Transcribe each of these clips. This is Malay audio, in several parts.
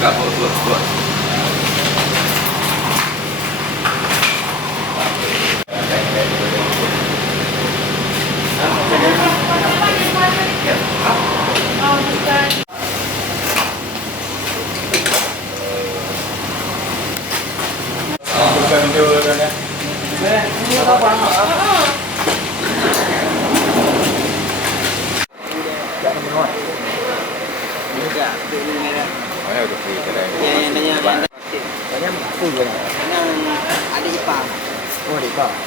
Buka, buat. Bukan video kan ya? Mana udah free kedai? Yang nanya Banyak full kan? yang ada ipar. Oh, di bawah.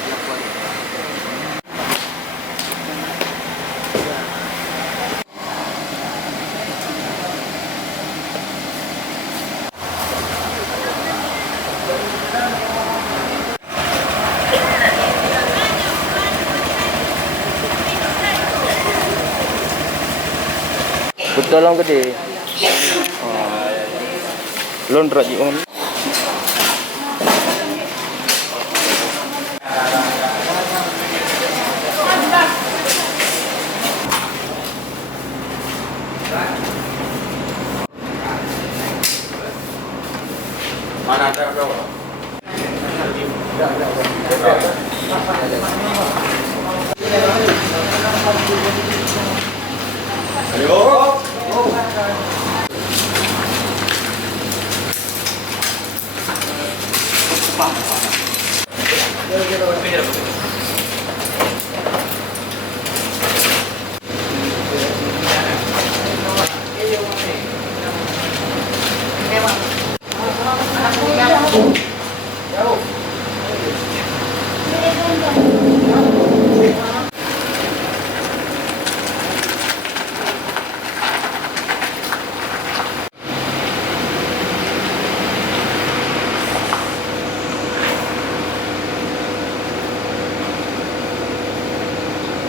Betul lang gede. Lon raji on. Mana ada berapa? Ayo.